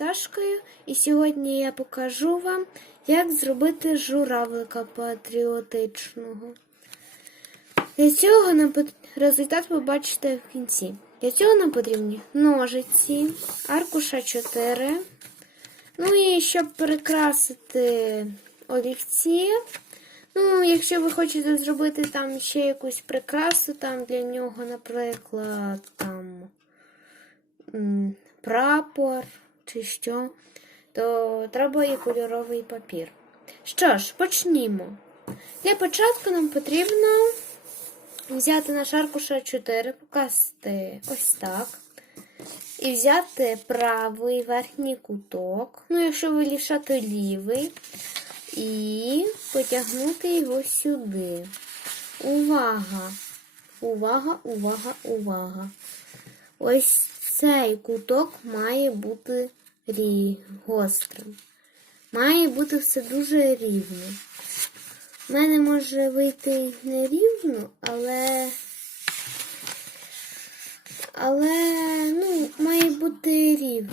пташкою, і сьогодні я покажу вам, як зробити журавлика патріотичного. Для цього нам результат побачите в кінці. Для цього нам потрібні ножиці, аркуша 4. Ну і щоб прикрасити олівці. Ну, якщо ви хочете зробити там ще якусь прикрасу, там для нього, наприклад, там прапор чи що, то треба і кольоровий папір. Що ж, почнімо. Для початку нам потрібно взяти наш аркуш 4, покласти ось так. І взяти правий верхній куток. Ну, якщо ви лівша, то лівий. І потягнути його сюди. Увага! Увага, увага, увага. Ось цей куток має бути. Гострим. Має бути все дуже рівно. У мене може вийти не рівно, але. Але ну, має бути рівно.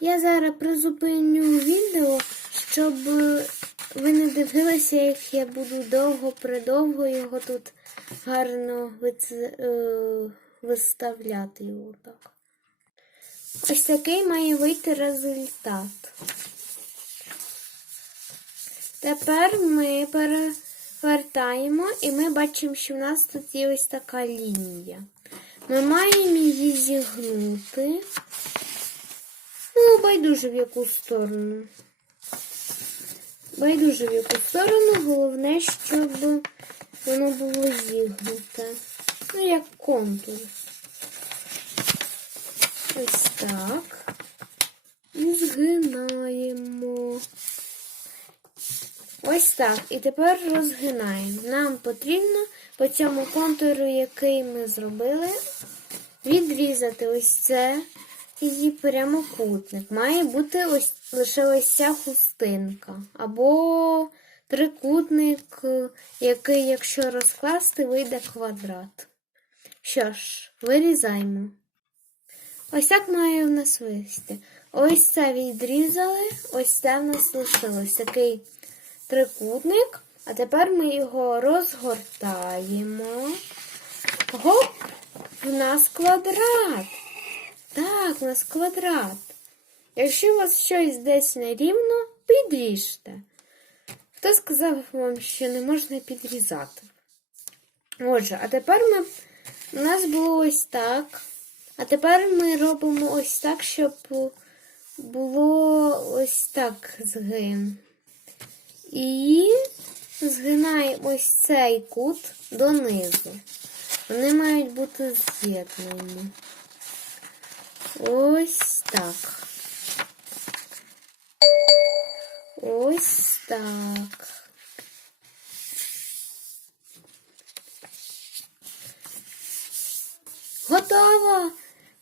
Я зараз призупиню відео, щоб ви не дивилися, як я буду довго-предовго його тут гарно е, виставляти його так. Ось такий має вийти результат. Тепер ми перевертаємо і ми бачимо, що в нас тут є ось така лінія. Ми маємо її зігнути. Ну, байдуже в яку сторону. Байдуже в яку сторону, головне, щоб воно було зігнуте. Ну, як контур. Ось так. І згинаємо. Ось так. І тепер розгинаємо. Нам потрібно по цьому контуру, який ми зробили, відрізати ось це її прямокутник. Має бути ось лише ось ця хустинка. Або трикутник, який, якщо розкласти, вийде квадрат. Що ж, вирізаємо. Ось так має в нас вийти. Ось це відрізали, ось це в нас лишилось такий трикутник. А тепер ми його розгортаємо. Гоп! В нас квадрат. Так, у нас квадрат. Якщо у вас щось десь нерівно, підріжте. Хто сказав вам, що не можна підрізати? Отже, а тепер ми. У нас було ось так. А тепер ми робимо ось так, щоб було ось так згин. І згинаємо ось цей кут донизу. Вони мають бути з'єднані. Ось так. Ось так. Готово!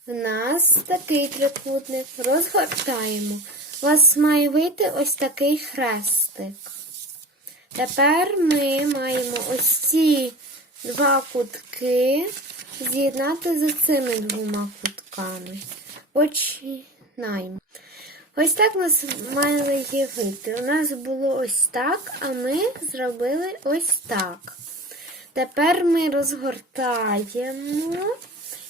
У нас такий трикутник. Розгортаємо. У вас має вийти ось такий хрестик. Тепер ми маємо ось ці два кутки з'єднати з цими двома кутками. Починаємо. Ось так у нас має вийти. У нас було ось так, а ми зробили ось так. Тепер ми розгортаємо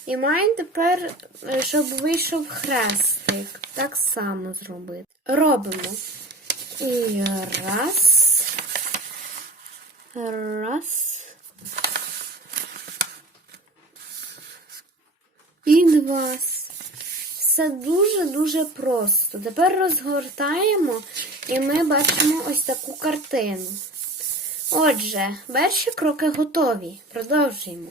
і маємо тепер, е, щоб вийшов хрестик. Так само зробити. Робимо. І раз. Раз. І два. Все дуже-дуже просто. Тепер розгортаємо і ми бачимо ось таку картину. Отже, перші кроки готові. Продовжуємо.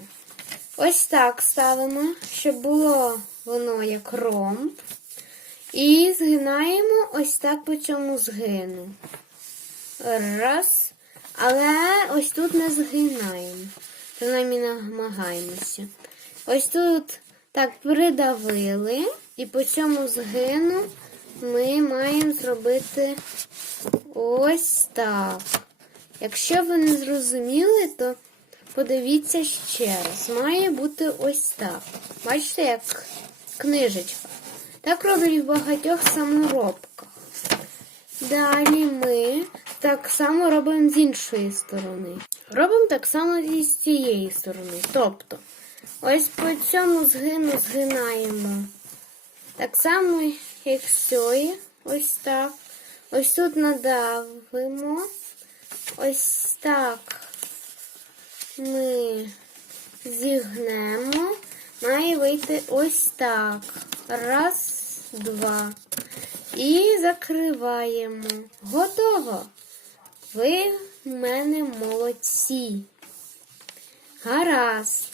Ось так ставимо, щоб було воно як ромб. І згинаємо ось так по цьому згину. Раз. Але ось тут не згинаємо. Принаймні намагаємося. Ось тут так придавили, і по цьому згину ми маємо зробити ось так. Якщо ви не зрозуміли, то подивіться ще раз. Має бути ось так. Бачите, як книжечка. Так роблять в багатьох саморобках. Далі ми так само робимо з іншої сторони. Робимо так само і з цієї сторони. Тобто, ось по цьому згину згинаємо. Так само, як з цієї. Ось так. Ось тут надавимо. Ось так ми зігнемо. Має вийти ось так. Раз, два. І закриваємо. Готово. Ви в мене молодці. Гаразд.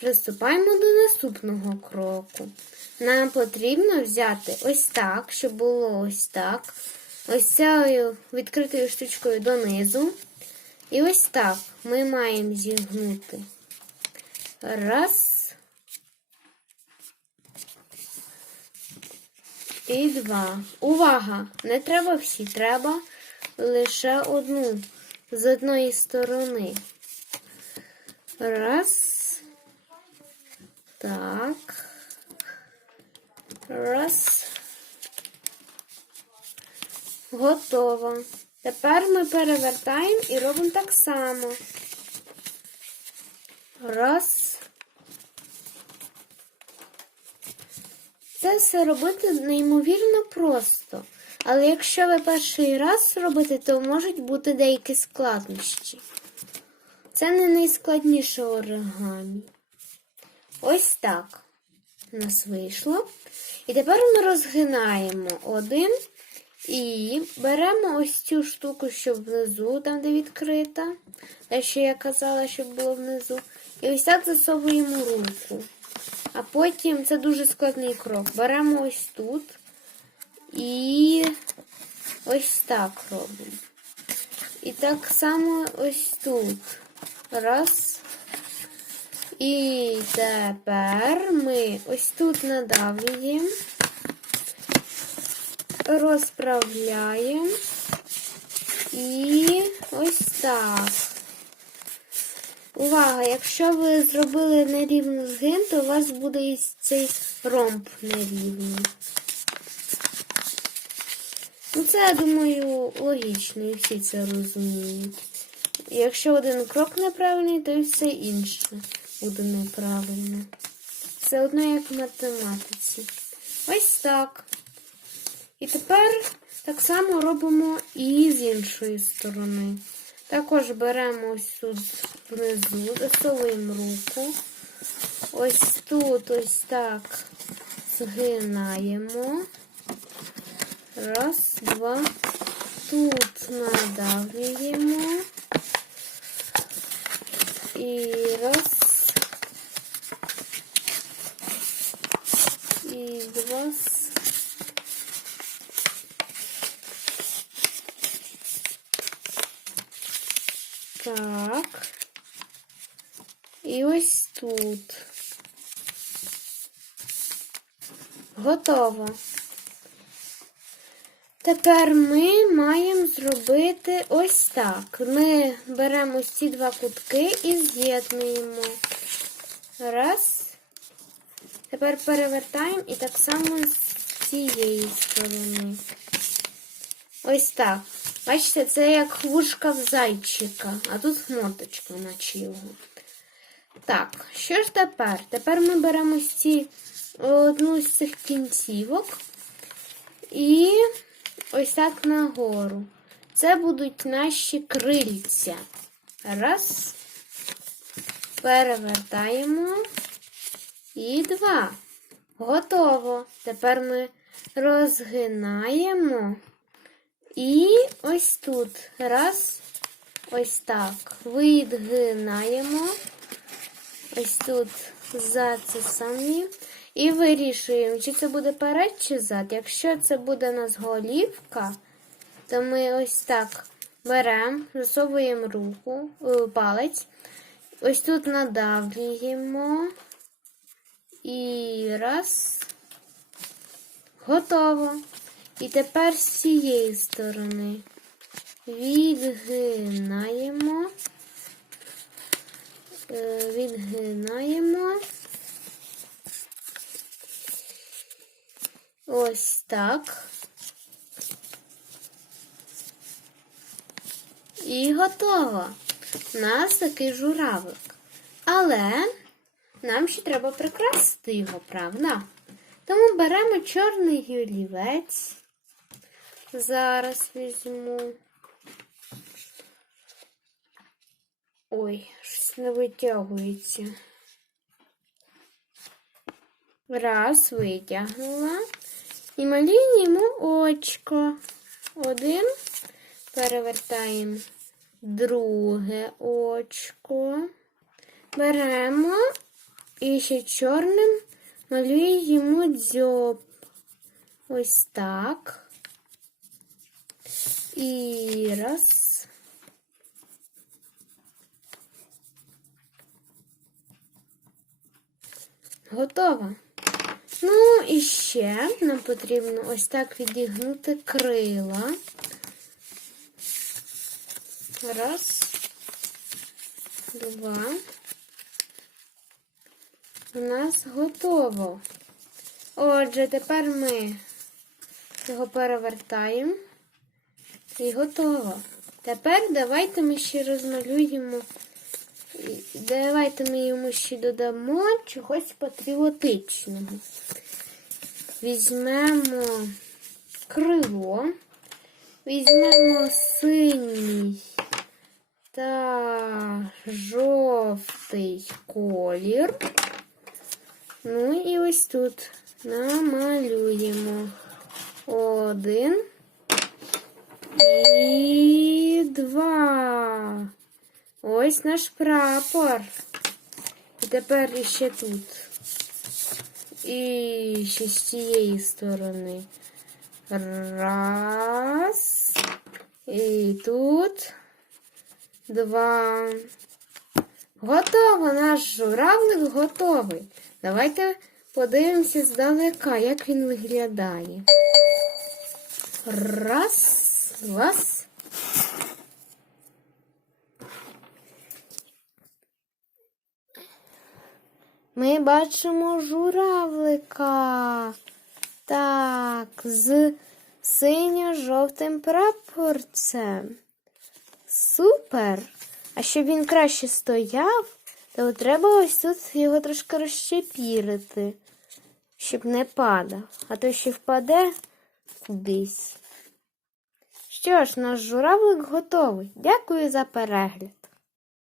Приступаємо до наступного кроку. Нам потрібно взяти ось так, щоб було ось так. Ось цією відкритою штучкою донизу. І ось так ми маємо зігнути. Раз. І два. Увага! Не треба всі, треба лише одну з одної сторони. Раз. Так. Раз. Готово. Тепер ми перевертаємо і робимо так само. Раз. Це все робити неймовірно просто. Але якщо ви перший раз робите, то можуть бути деякі складнощі. Це не найскладніше оригамі. Ось так у нас вийшло. І тепер ми розгинаємо один і беремо ось цю штуку, щоб внизу, там де відкрита. Те, що я казала, щоб було внизу. І ось так засовуємо руку. А потім це дуже складний крок. Беремо ось тут і ось так робимо. І так само ось тут. Раз. І тепер ми ось тут надавлюємо, розправляємо і ось так. Увага! Якщо ви зробили нерівний згин, то у вас буде і цей ромб нерівний. Ну, це, я думаю, логічно, і всі це розуміють. Якщо один крок неправильний, то і все інше буде неправильно. Все одно як в математиці. Ось так. І тепер так само робимо і з іншої сторони. Також беремо ось тут внизу, засовуємо руку. Ось тут ось так згинаємо. Раз, два. Тут надавлюємо. І раз. І два. Так. І ось тут. Готово. Тепер ми маємо зробити ось так. Ми беремо ці два кутки і з'єднуємо. Раз. Тепер перевертаємо і так само з цієї сторони. Ось так. Бачите, це як вушка в зайчика, а тут моточка наче його. Так, що ж тепер? Тепер ми беремо ці, одну з цих кінцівок і ось так нагору. Це будуть наші крильця. Раз. Перевертаємо. І два. Готово. Тепер ми розгинаємо. І ось тут. Раз. Ось так. Відгинаємо. Ось тут за це самі. І вирішуємо, чи це буде перед, чи зад. Якщо це буде у нас голівка, то ми ось так беремо, засовуємо руку, е, палець. Ось тут надавлюємо. І раз. Готово. І тепер з цієї сторони відгинаємо, е, відгинаємо Ось так. І готово. У нас такий журавлик. Але нам ще треба прикрасити його, правда? Тому беремо чорний олівець. Зараз візьму. Ой, щось не витягується. Раз, витягнула. І малюємо очко. Один. Перевертаємо друге очко. Беремо і ще чорним малюємо дзьоб. Ось так. І раз. Готово. Ну і ще нам потрібно ось так відігнути крила. Раз, два. У нас готово. Отже, тепер ми його перевертаємо і готово. Тепер давайте ми ще розмалюємо. Давайте ми йому ще додамо чогось патріотичного. Візьмемо крило, візьмемо синій та жовтий колір. Ну і ось тут намалюємо один і два. Ось наш прапор. І тепер іще тут. І ще з цієї сторони. Раз. І тут. Два. Готово. Наш журавлик готовий. Давайте подивимося здалека, як він виглядає. Раз, два. Ми бачимо журавлика. Так, з синьо-жовтим прапорцем. Супер! А щоб він краще стояв, то треба ось тут його трошки розщепірити, щоб не падав, а то ще впаде кудись. Що ж, наш журавлик готовий. Дякую за перегляд.